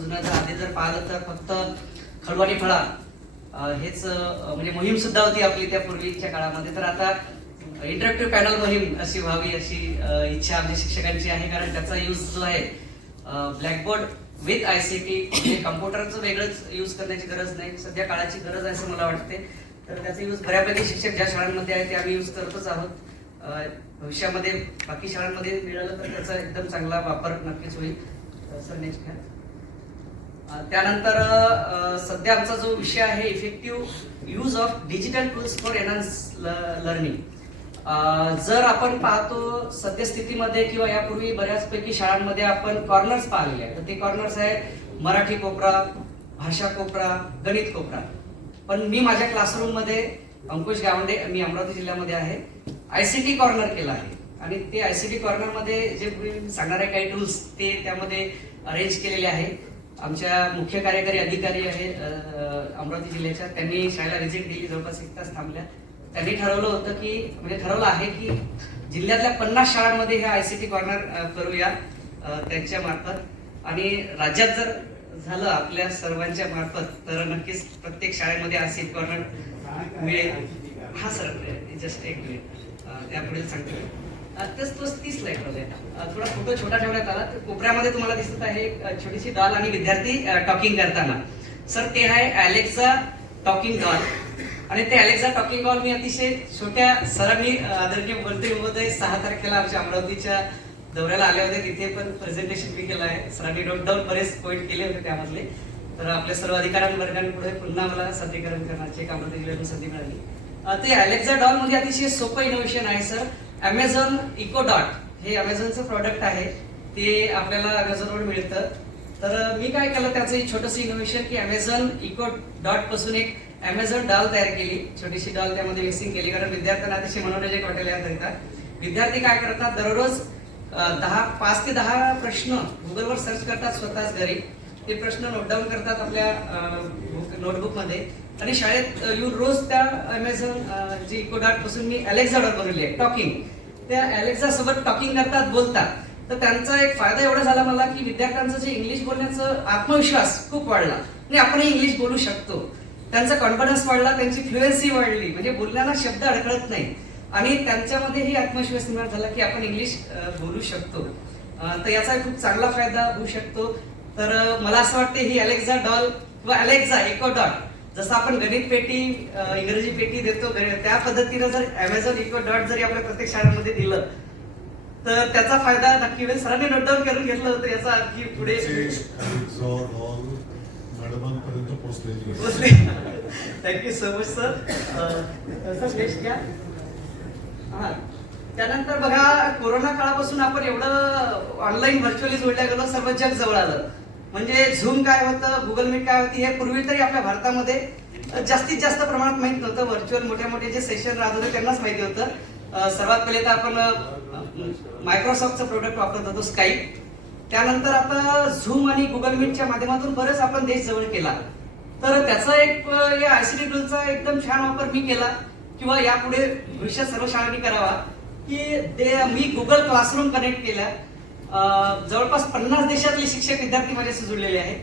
जुनं आधी जर पाहिलं तर फक्त खडवानी फळा हेच म्हणजे मोहीम सुद्धा होती आपली त्या पूर्वीच्या काळामध्ये. तर आता इंटरॅक्टिव्ह पॅनल मोहीम अशी व्हावी अशी इच्छा आमच्या शिक्षकांची आहे. कारण त्याचा यूज जो आहे blackboard with I C T म्हणजे कम्प्युटरचं वेगळंच यूज करण्याची गरज नाही. सध्या काळाची गरज आहे असं मला वाटते. तर त्याचा यूज बऱ्यापैकी शिक्षक ज्या शाळांमध्ये आहे ते आम्ही यूज करतच आहोत. भविष्यामध्ये बाकी शाळांमध्ये मिळालं तर त्याचा एकदम चांगला वापर नक्कीच होईल. सर नेक्स्ट घ्या त्यानंतर सध्या आमचा जो विषय आहे effective use of digital tools for enhance learning जर आपण पाहतो सद्यस्थितीमध्ये किंवा यापूर्वी बऱ्याचपैकी शाळांमध्ये आपण कॉर्नर्स पाहिलेले आहेत. तर ते कॉर्नर्स आहे मराठी कोपरा भाषा कोपरा गणित कोपरा. पण मी माझ्या क्लासरूममध्ये अंकुश गावंडे मी अमरावती जिल्ह्यामध्ये आहे आय सी टी कॉर्नर केला आहे. आणि ते आय सी टी कॉर्नरमध्ये जे मी सांगणार आहे काही टूल्स ते त्यामध्ये अरेंज केलेले आहे. आमच्या मुख्य कार्यकारी अधिकारी आहे अमरावती जिल्ह्याच्या. त्यांनी शाळेला व्हिजिट दिली जवळपास एक तास थांबल्या. त्यांनी ठरवलं होतं की म्हणजे ठरवलं आहे की जिल्ह्यातल्या पन्नास शाळांमध्ये हे टी कॉर्नर करूया त्यांच्या मार्फत. आणि राज्यात जर झालं आपल्या सर्वांच्या मार्फत तर नक्कीच प्रत्येक शाळेमध्ये आय सी टी कॉर्नर मिळेल. हा सर जस्ट एक मिनिट त्यापुढे सांगतो. तेच तोच तीस लाइटमध्ये. थोडा फोटो छोटा ठेवण्यात आला. कोपऱ्यामध्ये तुम्हाला दिसत आहे छोटीशी डॉल आणि विद्यार्थी टॉकिंग करताना. सर ते आहे अलेक्सा टॉकिंग डॉल आणि ते अलेक्सा टॉकिंग डॉल मी अतिशय छोट्या सरांनी आदरणीय बोलते महोदय सहा तारखेला आमच्या अमरावतीच्या दौऱ्याला आले होते. तिथे पण प्रेझेंटेशन मी केलं आहे. सरांनी नोट डाऊन बरेच पॉईंट केले होते त्यामधले. तर आपल्या सर्व अधिकाऱ्यांवर्गांपुढे पुन्हा मला सादरीकरण करण्याची एक अमरावती जिल्ह्यातून संधी मिळाली. ते अलेक्झा डॉलमध्ये अतिशय सोपं इनोव्हेशन आहे सर अमेझॉन इको डॉट हे अमेझॉनचं प्रॉडक्ट आहे. ते आपल्याला अमेझॉनवर मिळतं. तर मी काय केलं त्याचं एक छोटंसं इनोव्हेशन की अमेझॉन इको डॉटपासून एक अमेझॉन डॉल तयार केली. छोटीशी डॉल त्यामध्ये मिक्सिंग केली. कारण विद्यार्थ्यांना अतिशय मनोरंजक वाटेल याकरिता विद्यार्थी काय करतात दररोज दहा पाच ते दहा प्रश्न गुगलवर सर्च करतात स्वतःच घरी. ते प्रश्न नोट डाऊन करतात आपल्या नोटबुकमध्ये आणि शाळेत येऊन रोज त्या अमेझॉन जी इकोडार्टपासून मी अलेक्झा ऑर्डर बनवली आहे टॉकिंग त्या अलेक्झा सोबत टॉकिंग करतात बोलतात. तर त्यांचा एक फायदा एवढा झाला मला की विद्यार्थ्यांचं जे इंग्लिश बोलण्याचं आत्मविश्वास खूप वाढला. आणि आपणही इंग्लिश बोलू शकतो. त्यांचा कॉन्फिडन्स वाढला त्यांची फ्लुएन्सी वाढली. म्हणजे बोलण्याला शब्द अडकळत नाही. आणि त्यांच्यामध्ये ही आत्मविश्वास निर्माण झाला की आपण इंग्लिश बोलू शकतो. तर याचा खूप चांगला फायदा होऊ शकतो. तर मला असं वाटते ही अलेक्झा डॉल किंवा अलेक्झा इको डॉट जसं आपण गणित पेटी इंग्रजी पेटी देतो त्या पद्धतीनं जर अमेझॉन इको डॉट जरी आपल्या प्रत्येक शाळेमध्ये दिलं तर त्याचा फायदा नक्की होईल. सरांनी नोट डाऊन करून घेतलं होतं याचा आणखी पुढे मॅडमांपर्यंत पोहोचले. Thank you so much sir sir next घ्या. हा. त्यानंतर बघा कोरोना काळापासून आपण एवढं ऑनलाईन व्हर्च्युअली जोडल्या गेलो सर्व जग जवळ आलं. म्हणजे झूम काय होतं गुगल मीट काय होती हे पूर्वी तरी आपल्या भारतामध्ये जास्तीत जास्त प्रमाणात माहीत नव्हतं. व्हर्च्युअल मोठे मोठे जे सेशन राहत होते त्यांनाच माहिती होतं. सर्वात पहिले तर आपण मायक्रोसॉफ्टचं प्रोडक्ट वापरत होतो स्काईप त्यानंतर आता झूम आणि गुगल मीटच्या माध्यमातून बरेच आपण देश जवळ केला. तर त्याचा एक अं, या आयसीटी टूलचा एकदम छान वापर मी केला किंवा यापुढे भविष्यात सर्व शाळांनी करावा की ते मी गुगल क्लासरूम कनेक्ट केला. जवळपास पन्नास देशातले शिक्षक विद्यार्थी माझ्याशी जुळलेले आहेत.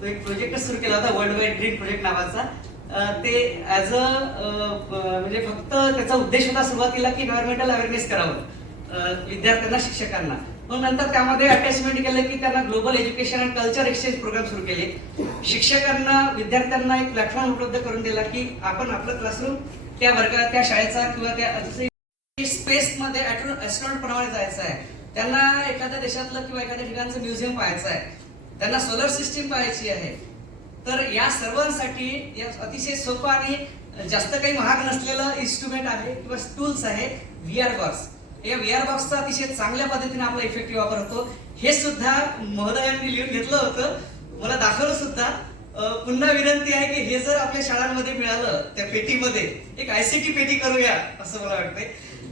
तो एक प्रोजेक्ट सुरू केला होता वर्ल्ड वाईड ड्रीम प्रोजेक्ट नावाचा. ते ऍज अ म्हणजे फक्त त्याचा उद्देश होता सुरुवातीला की एन्व्हायरमेंटल अवेअरनेस करावं विद्यार्थ्यांना शिक्षकांना. मग नंतर त्यामध्ये अटॅचमेंट केलं की त्यांना global education and culture exchange programme सुरू केले. शिक्षकांना विद्यार्थ्यांना एक प्लॅटफॉर्म उपलब्ध करून दिला की आपण आपलं क्लासरूम त्या वर्गात त्या शाळेचा किंवा त्या स्पेस मध्ये प्रमाणे जायचं आहे. त्यांना एखाद्या देशातलं किंवा एखाद्या ठिकाणचं म्युझियम पाहायचं आहे त्यांना सोलर सिस्टीम पाहायची आहे तर या सर्वांसाठी या अतिशय सोपं आणि जास्त काही महाग नसलेलं इन्स्ट्रुमेंट आहे किंवा टूल्स आहे व्ही आर बॉक्स या व्ही आर बॉक्सचा अतिशय चांगल्या पद्धतीने आपला इफेक्टिव्ह वापर होतो हे सुद्धा महोदयांनी लिहून घेतलं होतं. मला दाखवलं सुद्धा. पुन्हा विनंती आहे की हे जर आपल्या शाळांमध्ये मिळालं त्या पेटीमध्ये एक आयसीटी पेटी करूया असं मला वाटतंय.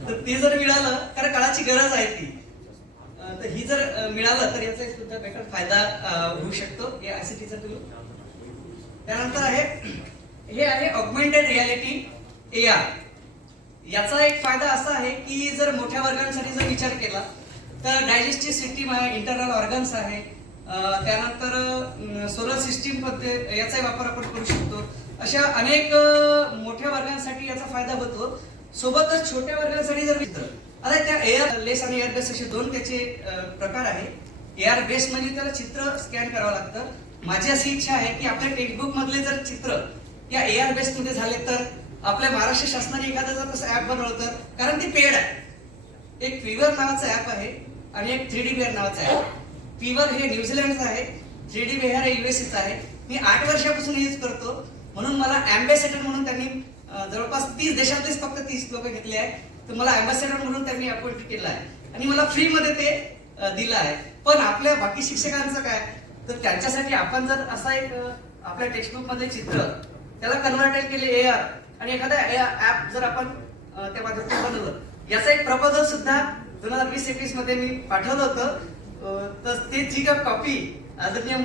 तर ते जर मिळालं कारण काळाची गरज आहे ती. तर ही जर मिळालं तर याचा सुद्धा बेकार फायदा होऊ शकतो. या आयसीटीचा तुम्ही त्यानंतर आहे हे आहे ऑगमेंटेड रियालिटी ए आर याचा एक फायदा असा आहे की जर मोठ्या वर्गांसाठी जर विचार केला तर डायजेस्टिव्ह सिस्टीम आहे इंटरनल ऑर्गन्स आहे त्यानंतर सोलर सिस्टीममध्ये याचाही वापर आपण करू शकतो. अशा अनेक मोठ्या वर्गांसाठी याचा फायदा होतो. सोबतच छोट्या वर्गांसाठी जर आता त्या एअर लेस आणि एअर बेस असे दोन त्याचे प्रकार आहे. एअर बेस म्हणजे त्याला चित्र स्कॅन करावं लागतं. माझी अशी इच्छा आहे की आपल्या टेक्स्टबुक मधले जर चित्र या एआर बेस मध्ये झाले तर आपल्या महाराष्ट्र शासनाने एखादं जर तसं ऍप बनवलं तर कारण ते पेड आहे. एक फिवर नावाचं ऍप आहे आणि एक थ्री डी बिअर नावाचं ऍप फिवर हे न्यूझीलंडचं आहे थ्री डी बिहार हे युएसएचं आहे. मी आठ वर्षापासून यूज करतो. म्हणून मला अँबॅसेडर म्हणून त्यांनी जवळपास तीस देशातलेच फक्त तीस लोक घेतले आहेत. तर मला अँबॅसेडर म्हणून त्यांनी अपॉइंट केलं आहे. आणि मला फ्रीमध्ये ते दिलं आहे. पण आपल्या बाकी शिक्षकांचं काय? तर त्यांच्यासाठी आपण जर असा एक आपल्या टेक्स्टबुकमध्ये चित्र त्याला कन्व्हर्टेड केले ए आर आणि एखादा ऍप जर आपण त्या माध्यमातून बनवलं याचा एक प्रपोजल सुद्धा दोन हजार वीस एकवीसमध्ये मी पाठवलं होतं. तर ते जी का कॉपी आदरणीय